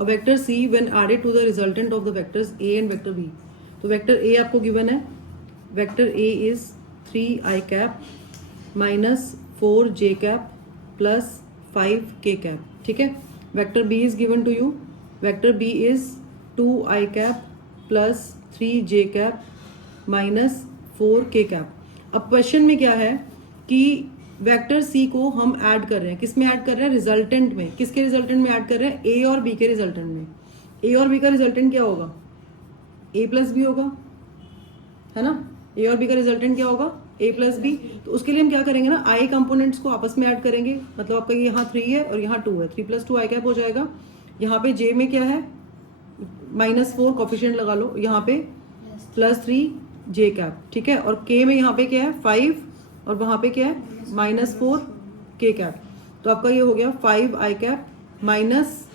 A vector C when added to the resultant of the vectors A and vector B. तो vector A आपको given है, vector A is 3i cap minus 4j cap plus 5k cap, ठीक है। Vector B is given to you, vector B is 2i cap plus 3j cap minus 4k cap. अब question में क्या है कि vector C को हम add कर रहे हैं, किस में ऐड कर रहे हैं, रिजल्टेंट में। किसके रिजल्टेंट में ऐड कर रहे हैं, ए और बी के रिजल्टेंट में। ए और बी का रिजल्टेंट क्या होगा, ए प्लस बी होगा, है ना। ए और बी का रिजल्टेंट क्या होगा, ए प्लस बी। तो उसके लिए हम क्या करेंगे ना, आई कंपोनेंट्स को आपस में ऐड करेंगे। मतलब आपका ये यहाँ 3 है और यहाँ 2 है, 3 + 2 आई कैप हो जाएगा। यहाँ पे जे में क्या है, -4 कॉफिशिएंट लगा लो, यहाँ पे +3j कैप, ठीक है। और के में यहाँ पे क्या है 5 और वहाँ पे क्या है -4k कैप। तो आपका ये हो गया 5i cap minus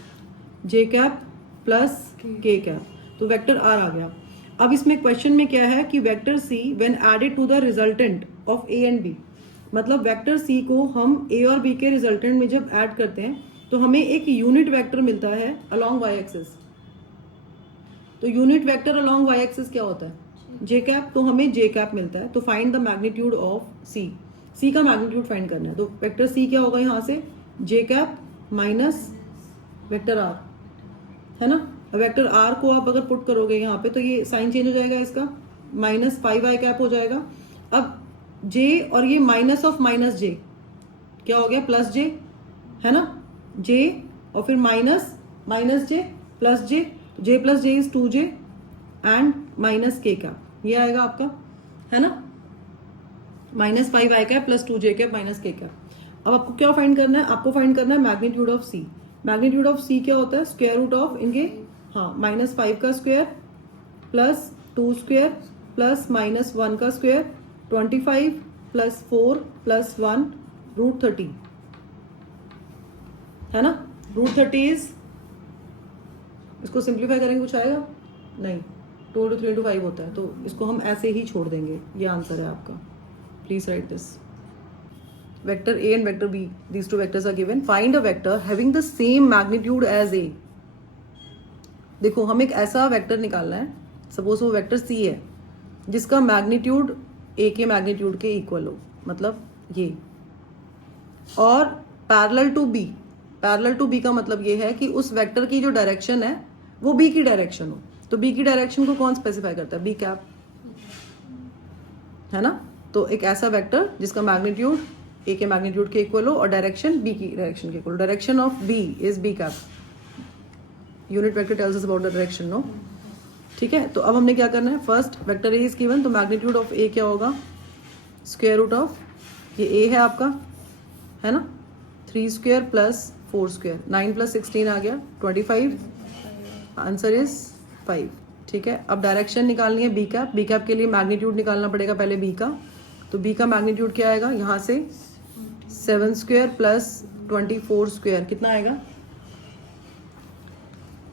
j cap plus k cap. तो वेक्टर आर आ गया। अब इसमें क्वेश्चन में क्या है कि vector C when added to the resultant of A and B, मतलब वेक्टर सी को हम ए और बी के रिजल्टेंट में जब ऐड करते हैं तो हमें एक यूनिट वेक्टर मिलता है अलोंग वाई एक्सिस। तो unit vector along Y axis क्या होता है, जे कैप। तो हमें जे कैप मिलता है। तो फाइंड द मैग्नीट्यूड ऑफ सी, सी का मैग्नीट्यूड फाइंड करना है। तो वेक्टर सी क्या होगा यहाँ से, जे कैप माइनस वेक्टर आर, है ना। वेक्टर आर को आप अगर पुट करोगे यहाँ पे तो ये साइन चेंज हो जाएगा, इसका -5i कैप हो जाएगा। अब जे और ये माइनस ऑफ माइनस जे क्या हो गया, प्लस जे, है ना। जे और फिर minus minus J plus J, J plus J is 2j and minus k cap, ये आएगा आपका, है ना। -5i cap plus 2j cap minus k cap. अब आपको क्या फाइंड करना है, आपको फाइंड करना है magnitude of C. Magnitude of C क्या होता है, स्क्वायर रूट ऑफ इनके, हाँ, -5 का स्क्वायर प्लस 2 स्क्वायर प्लस -1 का स्क्वायर 25 प्लस 4 प्लस 1 √30, है ना। √30 इज, इसको सिंप्लीफाई करेंगे कुछ आएगा नहीं, 2 × 3 × 5 होता है। तो इसको हम ऐसे ही छोड़ देंगे, ये आंसर है आपका। Please write this. Vector A and vector B, these two vectors are given. Find a vector having the same magnitude as A. देखो हम एक ऐसा वेक्टर निकालना है, सपोज वो वेक्टर सी है जिसका मैग्नीट्यूड ए के मैग्नीट्यूड के इक्वल हो, मतलब ये, और parallel to B. Parallel to B का मतलब ये है कि उस वेक्टर की जो डायरेक्शन है वो बी की डायरेक्शन हो। तो बी की डायरेक्शन को कौन स्पेसिफाई करता है, बी कैप, है ना। तो एक ऐसा वेक्टर जिसका मैग्नीट्यूड ए के मैग्नीट्यूड के इक्वल हो और डायरेक्शन बी की डायरेक्शन के इक्वल। Direction of B is B cap. Unit vector tells us about the direction, no, ठीक है। तो अब हमने क्या करना है, first vector A is given, तो मैग्नीट्यूड ऑफ ए क्या होगा, स्क्वायर रूट ऑफ, ये ए है आपका, है ना, 3 स्क्वायर प्लस 4 स्क्वायर, 9 + 16 आ गया 25, आंसर इज 5, ठीक है। अब डायरेक्शन निकालनी है बी कैप। बी कैप के लिए मैग्नीट्यूड निकालना पड़ेगा पहले बी का। तो बी का मैग्नीट्यूड क्या आएगा, यहाँ से 7 स्क्वायर प्लस 24 स्क्वायर कितना आएगा,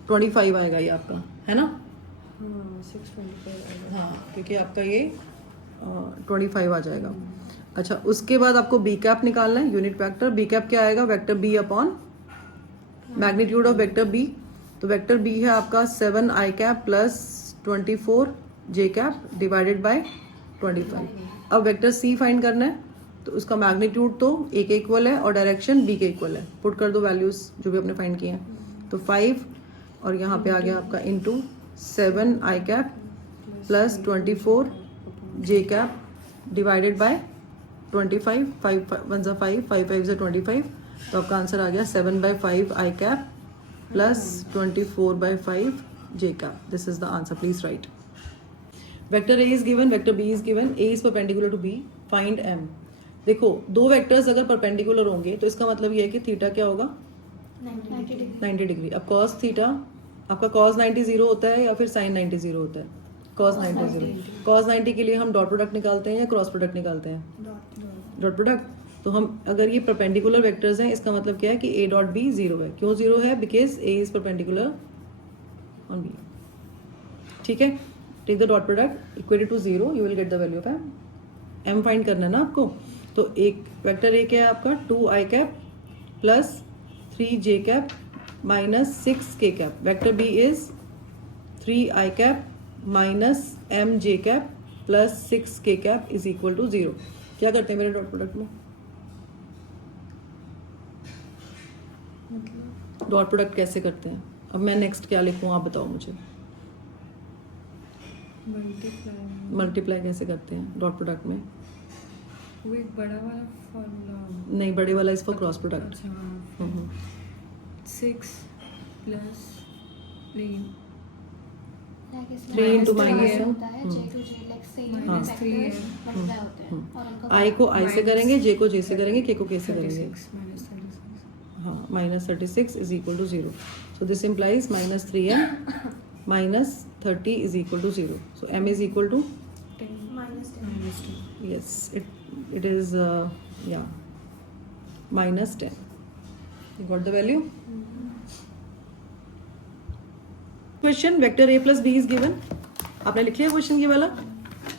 25 आएगा ये आपका, है ना। 625 हाँ, क्योंकि आपका ये 25 आ जाएगा। अच्छा, उसके बाद आपको बी कैप निकालना है, यूनिट वेक्टर। बी कैप क्या आएगा, vector B upon magnitude of vector B. तो वेक्टर बी है आपका 7i cap plus 24j cap divided by 25। अब वेक्टर सी फाइंड करना है, तो उसका मैग्नीट्यूड तो ए के इक्वल है और डायरेक्शन बी के इक्वल है। पुट कर दो वैल्यूज जो भी आपने फाइंड किए हैं। तो 5 और यहाँ पे आ गया आपका into 7i cap plus 24j cap divided by 25, 5 1 × 5, 5 5 × 25। तो आपका आंसर आ गया 7/5i cap plus 24/5j cap. This is the answer, please write. Vector A is given, vector B is given, A is perpendicular to B, find M. देखो दो vectors अगर perpendicular होंगे तो इसका मतलब ये है कि थीटा क्या होगा, 90 डिग्री। अब कॉस थीटा, आपका कॉस 90 0 होता है या फिर साइन 90 0 होता है, कॉस 90 0। कॉस 90 के लिए हम डॉट प्रोडक्ट निकालते हैं या क्रॉस प्रोडक्ट निकालते हैं, डॉट प्रोडक्ट। तो हम अगर ये परपेंडिकुलर वेक्टर्स हैं, इसका मतलब क्या है कि ए डॉट बी 0 है। क्यों 0 है, because A is perpendicular on B, ठीक है। Take the dot product equated to 0, you will get the value of M. M find करना है ना आपको। तो एक वेक्टर ए क्या है आपका 2i cap plus 3j cap minus 6k cap. Vector B is 3i cap minus mj cap plus 6k cap is equal to 0. क्या करते हैं मेरे डॉट प्रोडक्ट में? डॉट प्रोडक्ट कैसे करते हैं? अब मैं नेक्स्ट क्या लिखूं, आप बताओ मुझे. मल्टीप्लाई कैसे करते हैं डॉट प्रोडक्ट में? वो एक बड़ा वाला फॉर्मूला. नहीं, बड़े वाला is for cross product. 6 plus 3 3 into minus आई को आई से करेंगे, जे को जे से करेंगे, के को के से करेंगे. हाँ, -36 is equal to 0. So this implies -3m minus 30 is equal to 0. So m is equal to -10. yes, it is yeah, -10. You got the value? Question vector a plus b is given. आपने लिख लिया question ये वाला.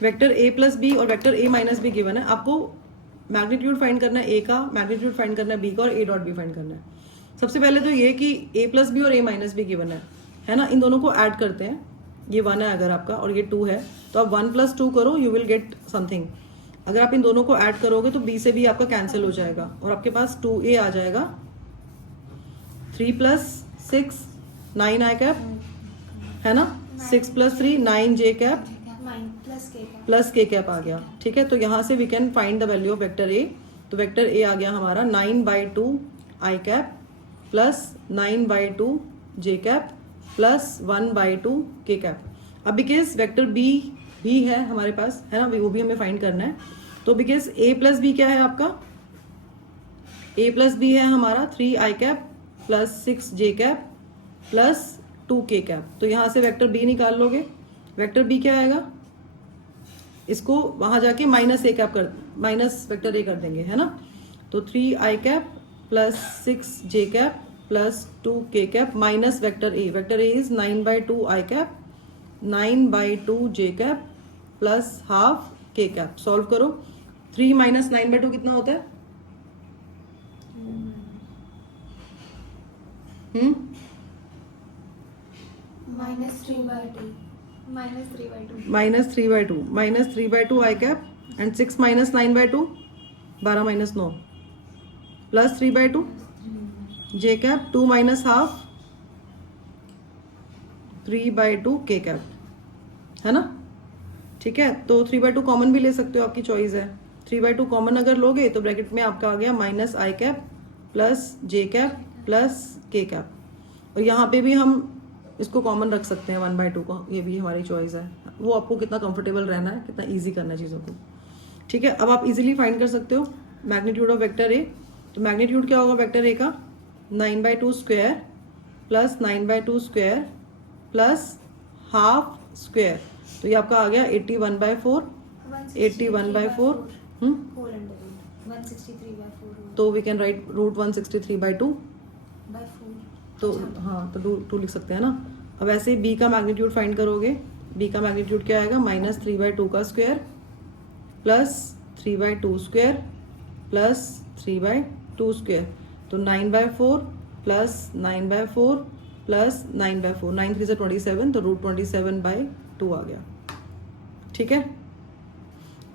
Vector a plus B और vector a minus be given है. आपको magnitude find करना है a का, मैग्नीट्यूड फाइंड करना है b का और a डॉट b फाइंड करना है. सबसे पहले तो ये कि a प्लस बी और a माइनस बी गिवन है ना. इन दोनों को ऐड करते हैं. ये 1 है अगर आपका और ये 2 है तो आप 1 + 2 करो, यू विल गेट समथिंग. अगर आप इन दोनों को ऐड करोगे तो b से b आपका कैंसिल हो जाएगा और आपके पास 2a आ जाएगा. 3 + 6 9 आई कैप है ना. 6 + 3 9 J cap plus K cap आ गया. ठीक है, तो यहाँ से we can find the value of vector A. तो वेक्टर ए आ गया हमारा 9/2 I cap plus 9/2 J cap plus 1/2 K cap. अब बिकॉज वेक्टर बी भी है हमारे पास है ना, वो भी हमें फाइंड करना है. तो बिकॉज ए प्लस बी क्या है आपका? ए प्लस बी है हमारा 3 I cap plus 6 J cap plus 2 K cap. तो यहाँ से वेक्टर बी निकाल लोगे. वेक्टर बी क्या आएगा? इसको वहां जाके माइनस ए कैप कर, माइनस वेक्टर ए कर देंगे है ना. तो 3 I cap plus 6 J cap plus 2 K cap minus vector A. Vector A is 9/2 I cap 9/2 J cap plus half K cap. Solve करो. 3 - 9/2 कितना होता है? -3/2 I cap and 6 - 9/2 12 - 9 plus 3/2 J cap 2 - half 3/2 के कैप है ना. ठीक है, तो 3/2 कॉमन भी ले सकते हो, आपकी चॉइस है. 3/2 कॉमन अगर लोगे तो ब्रैकेट में आपका आ गया माइनस आई कैप प्लस जे कैप प्लस के कैप. और यहाँ पे भी हम इसको कॉमन रख सकते हैं 1/2 को. ये भी हमारी चॉइस है, वो आपको कितना कंफर्टेबल रहना है, कितना इजी करना है चीज़ों को. ठीक है, अब आप इजीली फाइंड कर सकते हो मैग्नीट्यूड ऑफ वेक्टर ए. तो मैग्नीट्यूड क्या होगा वेक्टर ए का? 9/2 square plus 9/2 square plus half square. तो ये आपका आ गया 81/4. 81/4 तो वी कैन राइट √163/2. तो हाँ, तो 2 लिख सकते हैं ना. अब ऐसे बी का मैग्नीट्यूड फाइंड करोगे. बी का मैग्नीट्यूड क्या आएगा? -3/2 का square plus 3/2 square plus 3/2 square. तो 9/4 प्लस 9/4 प्लस 9/4. 9 3 27, तो √27/2 आ गया. ठीक है,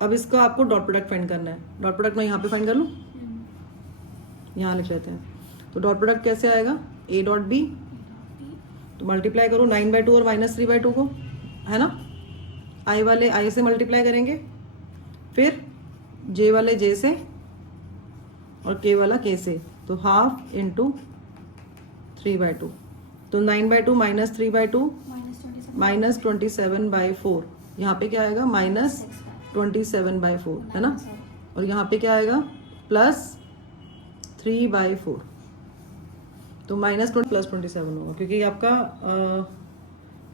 अब इसका आपको डॉट प्रोडक्ट फाइंड करना है. डॉट प्रोडक्ट मैं यहाँ पे फाइंड कर लूँ, यहाँ लिख लेते हैं. तो डॉट प्रोडक्ट कैसे आएगा? A dot B. तो मल्टीप्लाई करो 9/2 और -3/2 को है ना. आई वाले आई से मल्टीप्लाई करेंगे, फिर जे वाले जे से और के वाला के से. तो हाफ इंटू 3/2. तो 9/2 -3/2 -27/4. यहाँ पे क्या आएगा? -27/4 है ना. और यहाँ पे क्या आएगा? +3/4. तो -20 + 27 होगा, क्योंकि आपका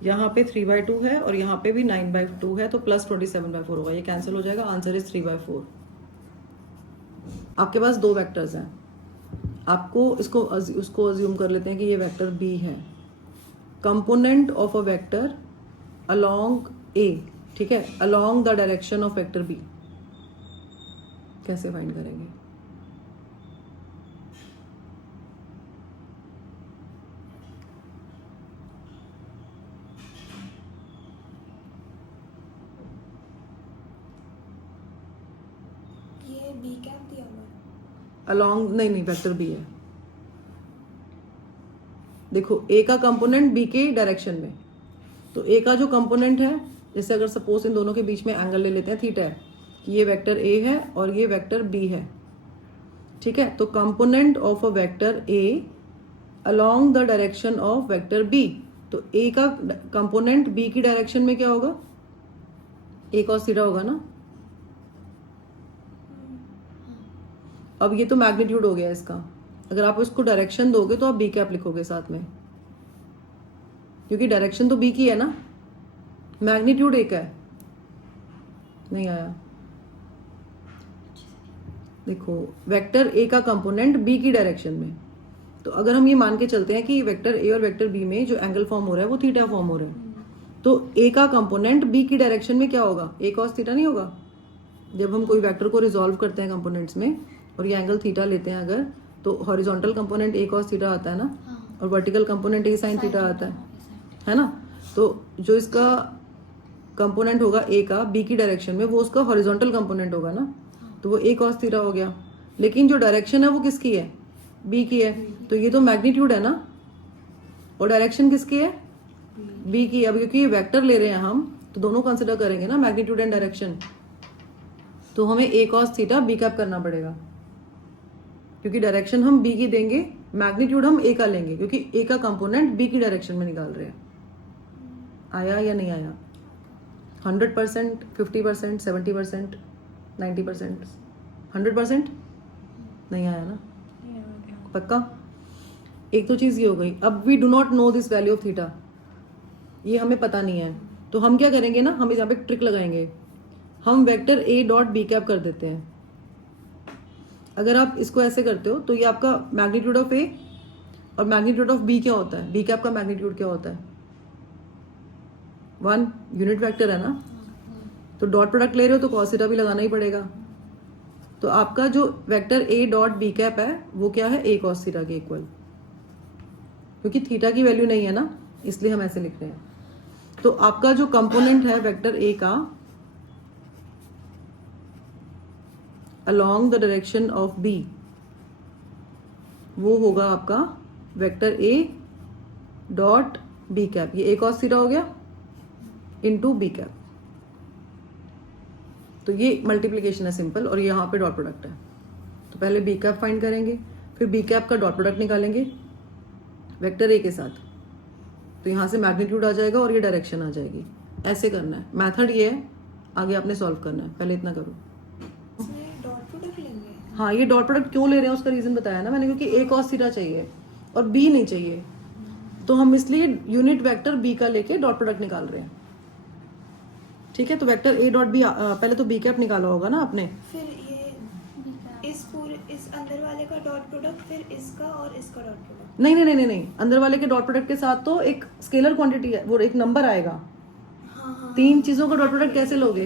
यहाँ पे 3/2 है और यहाँ पे भी 9/2 है, तो +27/4 होगा. ये कैंसिल हो जाएगा. Answer is 3/4. आपके पास 2 वेक्टर्स हैं. आपको उसको अज्यूम कर लेते हैं कि ये वेक्टर बी है. Component of a vector along A. ठीक है, along the direction of vector B कैसे फाइंड करेंगे? ये बी कैप दिया हुआ है। अलॉन्ग, नहीं वेक्टर बी है। देखो ए का कंपोनेंट बी के डायरेक्शन में, तो ए का जो कंपोनेंट है, जैसे अगर सपोज इन दोनों के बीच में एंगल ले लेते हैं थीटा है, कि ये वेक्टर ए है और ये वेक्टर बी है, ठीक है। तो component of a vector A along the direction of vector B, तो ए का कंपोनेंट बी की डायरेक्शन में क्या होगा, ए कॉस थीटा होगा ना। अब ये तो मैग्नीट्यूड हो गया इसका, अगर आप इसको डायरेक्शन दोगे तो आप बी कैप लिखोगे साथ में, क्योंकि डायरेक्शन तो बी की है ना, मैग्नीट्यूड एक है। नहीं आया, देखो वेक्टर ए का कंपोनेंट बी की डायरेक्शन में, तो अगर हम ये मान के चलते हैं कि वेक्टर ए और वेक्टर बी में जो एंगल फॉर्म हो रहा है वो थीटा फॉर्म हो रहा है, तो ए का कंपोनेंट बी की डायरेक्शन में क्या होगा, ए कॉस थीटा नहीं होगा। जब हम कोई वेक्टर को रिजॉल्व करते हैं कंपोनेंट्स में और ये एंगल थीटा लेते हैं अगर, तो हॉरिजॉन्टल कंपोनेंट ए कॉस थीटा आता है ना, और वर्टिकल कंपोनेंट ए साइन थीटा आता है ना। तो जो इसका कंपोनेंट होगा ए का बी की डायरेक्शन में, वो उसका हॉरिजॉन्टल कंपोनेंट होगा ना, तो वो ए कॉस थीटा हो गया। लेकिन जो डायरेक्शन है वो किसकी है, बी की है, तो ये तो मैग्नीट्यूड है ना, और डायरेक्शन किसकी है, बी की। अब क्योंकि ये वेक्टर ले रहे हैं हम, तो दोनों कंसिडर करेंगे ना, मैग्नीट्यूड एंड डायरेक्शन, तो हमें ए कॉस थीटा बी कैप करना पड़ेगा, क्योंकि डायरेक्शन हम बी की देंगे, मैग्नीट्यूड हम ए का लेंगे, क्योंकि ए का कंपोनेंट बी की डायरेक्शन में निकाल रहे हैं। आया या नहीं आया, 100%, 50%, 70%, 90%, 100%? नहीं आया ना, पक्का। एक तो चीज ये हो गई। अब we do not know this value of theta, ये हमें पता नहीं है, तो हम क्या करेंगे ना, हम यहाँ पे ट्रिक लगाएंगे, हम vector A dot B cap कर देते हैं। अगर आप इसको ऐसे करते हो तो ये आपका मैग्नीट्यूड ऑफ ए और मैग्नीट्यूड ऑफ बी क्या होता है, बी कैप का मैग्नीट्यूड क्या होता है, 1 यूनिट वेक्टर है ना, तो डॉट प्रोडक्ट ले रहे हो तो कॉस थीटा भी लगाना ही पड़ेगा। तो आपका जो vector A dot B cap है वो क्या है, ए कॉस थीटा के इक्वल, क्योंकि थीटा की वैल्यू नहीं है ना, इसलिए हम ऐसे लिख रहे हैं। तो आपका जो कंपोनेंट है वेक्टर ए का along the direction of B, वो होगा आपका vector A dot B cap, ये A cos थीटा हो गया इनटू बी कैप। तो ये मल्टीप्लिकेशन है सिंपल, और यहाँ पे डॉट प्रोडक्ट है। तो पहले बी कैप फाइंड करेंगे, फिर बी कैप का डॉट प्रोडक्ट निकालेंगे वेक्टर A के साथ, तो यहाँ से मैग्नीट्यूड आ जाएगा और ये डायरेक्शन आ जाएगी। ऐसे करना है, मेथड ये है, आगे आपने सॉल्व करना है। पहले इतना करो। हाँ, ये डॉट प्रोडक्ट क्यों ले रहे हैं उसका रीजन बताया ना मैंने, क्योंकि ए कॉस थीटा चाहिए और बी नहीं चाहिए, तो हम इसलिए यूनिट वेक्टर बी का लेके डॉट प्रोडक्ट निकाल रहे हैं। ठीक है, तो वेक्टर ए डॉट बी, पहले तो बी कैप निकाला होगा ना आपने, फिर ये इस अंदर वाले का डॉट प्रोडक्ट, फिर इसका और इसका डॉट प्रोडक्ट। नहीं, अंदर वाले के डॉट प्रोडक्ट के साथ तो एक स्केलर क्वांटिटी है, वो एक नंबर आएगा। हाँ। तीन चीजों का डॉट प्रोडक्ट कैसे लोगे,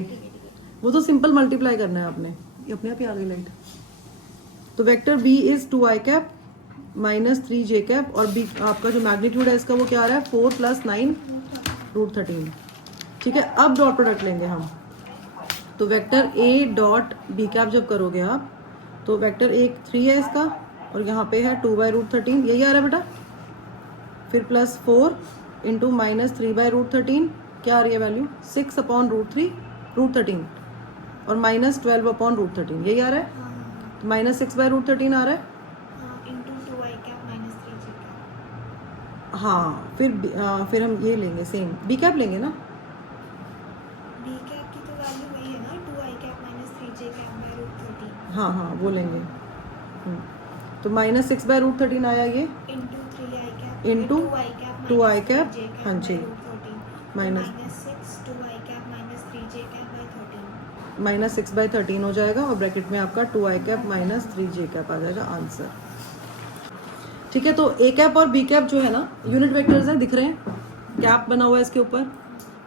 वो तो सिंपल मल्टीप्लाई करना है आपने। ये अपने आप ही आ गई लाइट। तो vector B is 2i cap minus 3j cap, और बी आपका जो मैग्नीट्यूड है इसका वो क्या आ रहा है, 4 + 9 √13। ठीक है, अब डॉट प्रोडक्ट लेंगे हम। तो vector A dot B cap जब करोगे आप, तो वेक्टर एक 3 है इसका, और यहाँ पे है 2/√13, यही आ रहा है बेटा। फिर +4 इंटू -3/√13, क्या आ रही है वैल्यू, 6/√3 √13, और -12/√13, यही आ रहा है। -6/√13 आ रहा है। Into 2i cap minus 3j cap. हाँ, फिर हम ये लेंगे सेम, बी कैप लेंगे ना। बी कैप की तो वैल्यू वही है ना, 2i cap minus 3j cap by √13। हाँ, वो लेंगे। तो -6/√13 आया ये, into 3i cap into 2i cap, हाँ जी, minus 6 2i cap minus 3j cap by 13, -6/13 हो जाएगा, और ब्रैकेट में आपका 2i cap minus 3j cap आ जाएगा आंसर। ठीक है, तो ए कैप और बी कैप जो है ना यूनिट वेक्टर्स हैं, दिख रहे हैं, कैप बना हुआ है इसके ऊपर,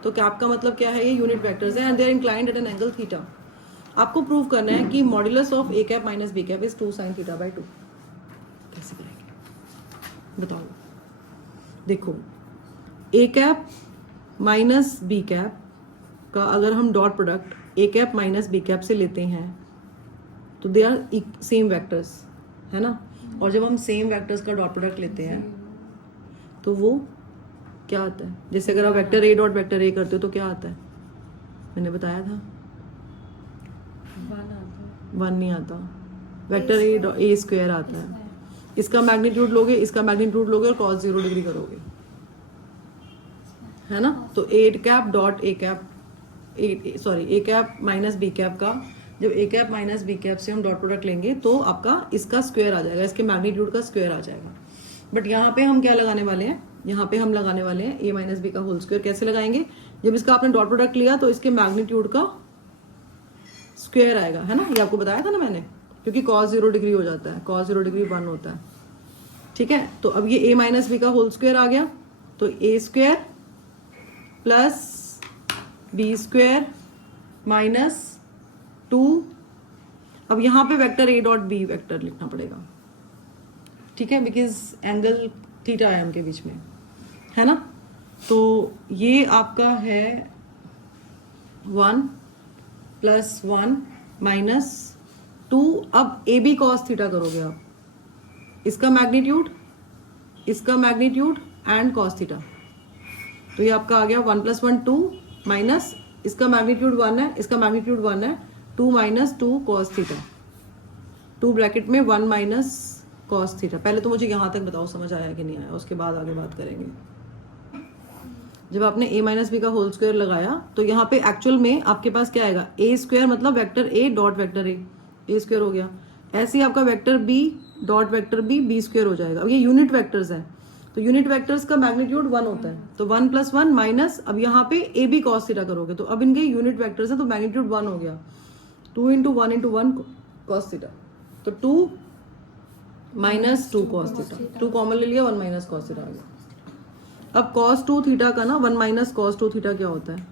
तो कैप का मतलब क्या है, ये यूनिट वेक्टर्स हैं and they are inclined at an angle theta. आपको प्रूव करना है कि modulus of A cap minus B cap is 2 sin θ/2। कैसे करेंगे बताओ। देखो, A cap minus B cap का अगर हम dot product A cap minus B cap से लेते हैं, तो दे आर सेम वेक्टर्स, है ना। और जब हम सेम वेक्टर्स का डॉट प्रोडक्ट लेते हैं तो वो क्या आता है, जैसे अगर आप वेक्टर ए डॉट वेक्टर ए करते हो तो क्या आता है, मैंने बताया था 1 नहीं आता, वेक्टर ए स्क्वायर आता है। इसका मैग्नीट्यूड लोगे, इसका मैग्नीट्यूड लोगे और cos 0 डिग्री करोगे, है ना। तो A cap dot A cap A cap minus B cap का, जब A cap minus B cap से हम डॉट प्रोडक्ट लेंगे तो आपका इसका स्क्वायर आ जाएगा, इसके मैग्नीट्यूड का स्क्वायर आ जाएगा। बट यहाँ पे हम क्या लगाने वाले हैं, यहाँ पे हम लगाने वाले हैं ए माइनस बी का होल स्क्वायर। कैसे लगाएंगे, जब इसका आपने डॉट प्रोडक्ट लिया तो इसके मैग्नीट्यूड का स्क्वायर आएगा, है ना। ये आपको बताया था ना मैंने, क्योंकि cos 0 डिग्री हो जाता है, cos 0 डिग्री 1 होता है, ठीक है। तो अब ये ए माइनस बी का होल स्क्वायर आ गया, तो A square plus B square minus 2। अब यहाँ पे vector A dot B vector लिखना पड़ेगा, ठीक है, बिकॉज एंगल थीटा है उनके बीच में, है ना। तो ये आपका है 1 प्लस 1 माइनस 2। अब ए बी कॉस थीटा करोगे आप, इसका मैग्नीट्यूड एंड कॉस थीटा, तो ये आपका आ गया 1 प्लस 1 2 माइनस इसका मैग्नीट्यूड 1 है, इसका मैग्नीट्यूड 1 है, 2 माइनस 2 कॉस थीटा, 2 ब्रैकेट में 1 माइनस कॉस थीटा। पहले तो मुझे यहाँ तक बताओ समझ आया कि नहीं आया, उसके बाद आगे बात करेंगे। जब आपने ए माइनस बी का होल स्क्वायर लगाया तो यहाँ पे एक्चुअल में आपके पास क्या आएगा, ए स्क्वायर मतलब vector A dot vector A square हो गया। ऐसे ही आपका vector B dot vector B square हो जाएगा। अब ये यूनिट वेक्टर्स हैं, तो यूनिट वेक्टर्स का मैग्नीट्यूड 1 होता है, तो 1 प्लस 1 माइनस, अब यहाँ पे ए बी कॉस थीटा करोगे तो अब इनके यूनिट वेक्टर्स हैं तो मैग्नीट्यूड 1 हो गया, 2 इंटू 1 कॉस थीटा, तो 2 माइनस 2 कॉस थीटा, 2 कॉमन ले लिया, 1 माइनस कॉस थीटा आ गया। अब cos 2 थीटा का ना 1 माइनस cos 2 थीटा क्या होता है,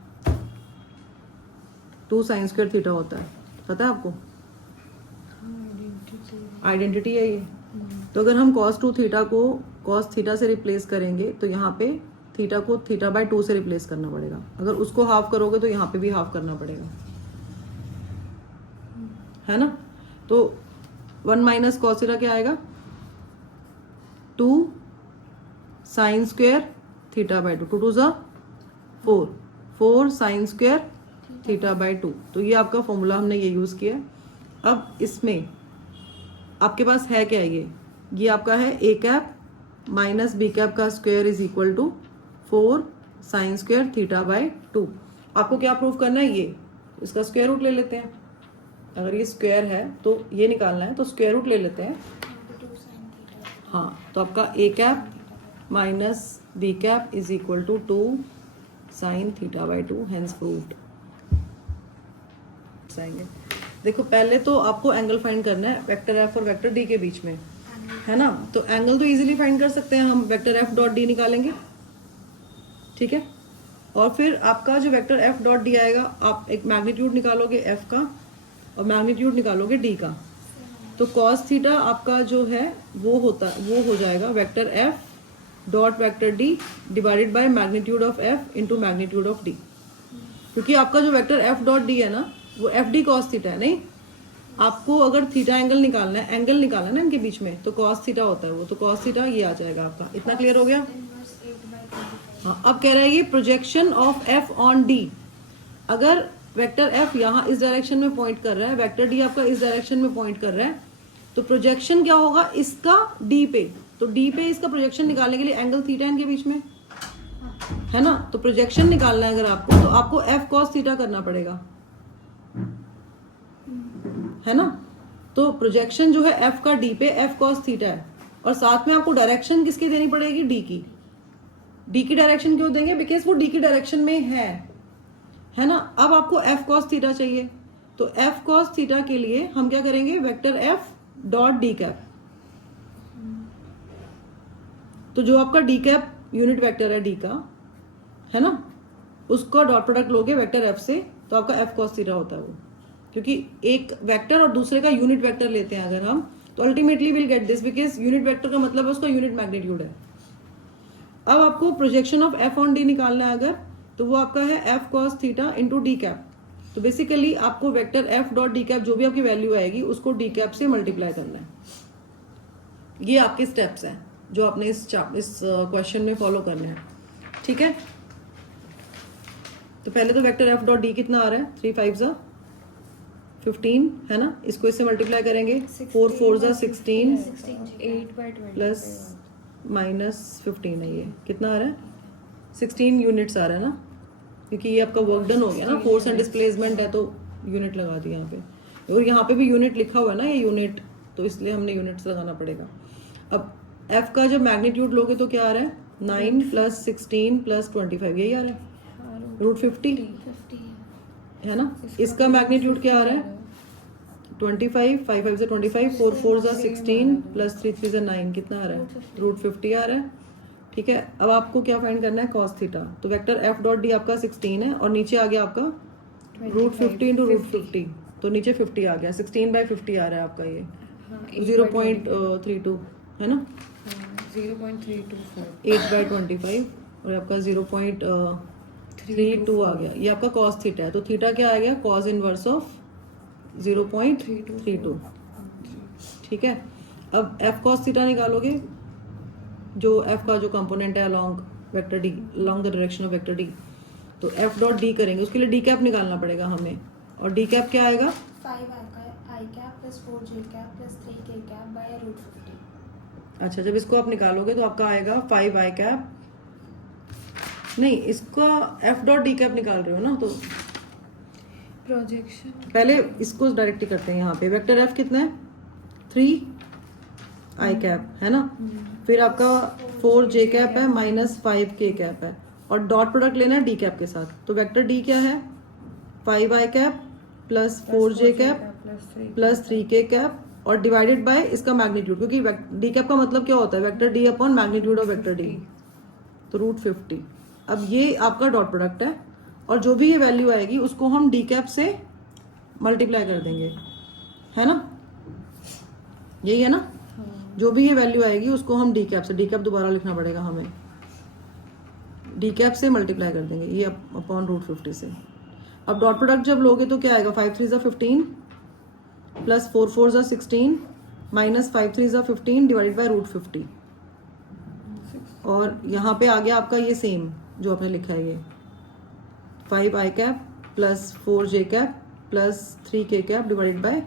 2 साइन स्क्वायर थीटा होता है, पता है आपको, आइडेंटिटी है ये। तो अगर हम cos 2 थीटा को cos थीटा से रिप्लेस करेंगे तो यहाँ पे थीटा को थीटा बाय 2 से रिप्लेस करना पड़ेगा, अगर उसको हाफ करोगे तो यहाँ पे भी हाफ करना पड़ेगा, है ना। तो 1 माइनस कॉस थीटा क्या आएगा, 2 साइन स्क्वायर थीटा बाय 2, 2 2 ज़ा 4, 4 साइन स्क्वायर थीटा बाय 2। तो ये आपका फॉर्मूला हमने ये यूज़ किया। अब इसमें आपके पास है क्या, ये आपका है A cap minus B cap का square is equal to 4 sine square theta by 2। आपको क्या प्रूव करना है, ये इसका स्क्वायर रूट ले लेते हैं। अगर ये स्क्वायर है तो ये निकालना है, तो स्क्वायर रूट ले लेते हैं। हाँ, तो आपका A cap minus B cap is equal to 2 sine theta by 2, hence proved. देखो पहले तो आपको एंगल फाइंड करना है वेक्टर एफ और वेक्टर डी के बीच में, है ना। तो एंगल तो इजीली फाइंड कर सकते हैं हम, वेक्टर एफ डॉट डी निकालेंगे, ठीक है। और फिर आपका जो वेक्टर एफ डॉट डी आएगा, आप एक मैग्नीट्यूड निकालोगे एफ का और मैग्नीट्यूड निकालोगे डी का, तो कॉस थीटा आपका जो है वो हो जाएगा vector F dot vector D divided by magnitude of F into magnitude of D. क्योंकि आपका जो वेक्टर एफ डॉट डी है ना वो एफ डी कॉस थीटा है, नहीं, आपको अगर थीटा एंगल निकालना है, एंगल निकालना है ना इनके बीच में, तो कॉस थीटा होता है वो, तो कॉस थीटा ये आ जाएगा आपका। इतना क्लियर हो गया। हाँ, अब कह रहा है ये projection of F on D. अगर वेक्टर एफ यहाँ इस डायरेक्शन में पॉइंट कर रहा है, वेक्टर डी आपका इस डायरेक्शन में पॉइंट कर रहा है, तो प्रोजेक्शन क्या होगा इसका डी पे, तो डी पे इसका प्रोजेक्शन निकालने के लिए एंगल थीटा इनके बीच में, है ना। तो प्रोजेक्शन निकालना है अगर आपको, तो आपको एफ कॉस थीटा करना पड़ेगा, है ना। तो प्रोजेक्शन जो है एफ का डी पे एफ कॉस थीटा है, और साथ में आपको डायरेक्शन किसकी देनी पड़ेगी, डी की। डी की डायरेक्शन क्यों देंगे, बिकॉज वो डी की डायरेक्शन में है ना। अब आपको एफ कॉस थीटा चाहिए, तो एफ कॉस थीटा के लिए हम क्या करेंगे, vector F dot D cap. तो जो आपका डी कैप यूनिट वेक्टर है डी का, है ना, उसका डॉट प्रोडक्ट लोगे वेक्टर एफ से, तो आपका एफ कॉस थीटा होता है वो। क्योंकि एक वेक्टर और दूसरे का यूनिट वेक्टर लेते हैं अगर हम, तो ultimately will get this, because unit vector का मतलब है उसका यूनिट मैग्नीट्यूड है। अब आपको projection of F on D निकालना है अगर, तो वो आपका है F cos theta into D cap. तो बेसिकली आपको vector F dot D cap जो भी आपकी वैल्यू आएगी उसको डी कैप से मल्टीप्लाई करना है। ये आपके स्टेप्स हैं जो आपने इस क्वेश्चन में फॉलो करने हैं, ठीक है। तो पहले तो वेक्टर एफ डॉट डी कितना आ रहा है, 3 5 ज़ा 15 है ना, इसको इससे मल्टीप्लाई करेंगे, 4 4 ज़ा 16 8/20 प्लस माइनस 15 है, ये कितना आ रहा है 16 यूनिट्स आ रहा है ना, क्योंकि ये आपका वर्क डन हो गया ना, फोर्स एंड डिस्प्लेसमेंट है तो यूनिट लगा दिया यहाँ पे, और यहाँ पे भी यूनिट लिखा हुआ है ना ये यूनिट, तो इसलिए हमने यूनिट्स लगाना पड़ेगा। अब f का जब मैग्नीट्यूड लोगे तो क्या आ रहा है 9 प्लस 16 प्लस 25, यही आ रहा है रूट 50 है ना। इसका मैग्नीट्यूड क्या आ रहा है 25, 5 5 से 25, 4 4 ज़ा 16 प्लस 3 3 ज़ा 9, कितना आ रहा है रूट 50 आ रहा है, ठीक है। अब आपको क्या फाइंड करना है cos थीटा, तो वेक्टर f डॉट डी आपका 16 है और नीचे आ गया आपका रूट 50 इंटू रूट 50, तो नीचे 50 आ गया, 16/50 आ रहा है आपका ये 0.32 है ना, 0.325 8/25 और आपका 0.32 आ गया, ये आपका cos थीटा है। तो थीटा क्या आ गया cos इनवर्स ऑफ 0.32, ठीक है। अब f cos थीटा निकालोगे, जो f का जो कंपोनेंट है along vector D, along the direction of vector D, तो f डॉट डी करेंगे, उसके लिए डी कैप निकालना पड़ेगा हमें, और डी कैप क्या आएगा 5 i cap plus 4 j cap plus 3 k cap by root 50। अच्छा, जब इसको आप निकालोगे तो आपका आएगा 5 i कैप, नहीं इसका f डॉट डी कैप निकाल रहे हो ना, तो प्रोजेक्शन पहले इसको डायरेक्ट ही करते हैं। यहाँ पे वेक्टर f कितना है 3 i कैप है ना, फिर आपका 4 j कैप है माइनस 5 k कैप है, और डॉट प्रोडक्ट लेना है डी कैप के साथ, तो वेक्टर डी क्या है 5 i cap plus 4 j cap plus 3 k cap और डिवाइडेड बाय इसका मैग्नीट्यूड, क्योंकि डी कैप का मतलब क्या होता है vector D upon magnitude of vector D, तो रूट 50। अब ये आपका डॉट प्रोडक्ट है, और जो भी ये वैल्यू आएगी उसको हम डी कैप से मल्टीप्लाई कर देंगे, है ना, यही है ना, जो भी ये वैल्यू आएगी उसको हम डी कैप से, डी कैप दोबारा लिखना पड़ेगा हमें, डी कैप से मल्टीप्लाई कर देंगे ये अपॉन रूट 50 से। अब डॉट प्रोडक्ट जब लोगे तो क्या आएगा 5 3 ज़ा 15 प्लस 4 4 ज़ा 16 माइनस 5 3 ज़ा 15 डिवाइडेड बाय रूट 50, और यहाँ पे आ गया आपका ये सेम जो आपने लिखा है, ये 5 i cap plus 4 j cap plus 3 k cap divided by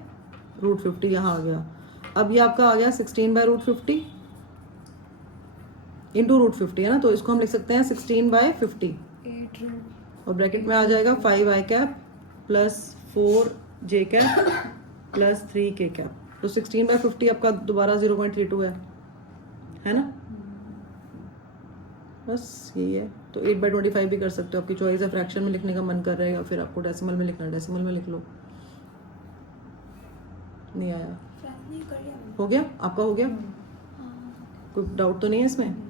root 50, यहाँ आ गया। अब ये आपका आ गया 16/√50 इंटू रूट 50 है ना, तो इसको हम लिख सकते हैं 16/50, 8 और ब्रैकेट में आ जाएगा 5 i cap plus 4 j cap plus 3 k cap, तो 16/50 आपका दोबारा 0.32 है ना, बस यही है। तो 8/25 भी कर सकते हो, आपकी चॉइस है, फ्रैक्शन में लिखने का मन कर रहा है या फिर आपको डेसिमल में लिखना है डेसिमल में लिख लो। नहीं आया, नहीं कर लिया मैंने। हो गया आपका, हो गया, हाँ। कोई डाउट तो नहीं है इसमें?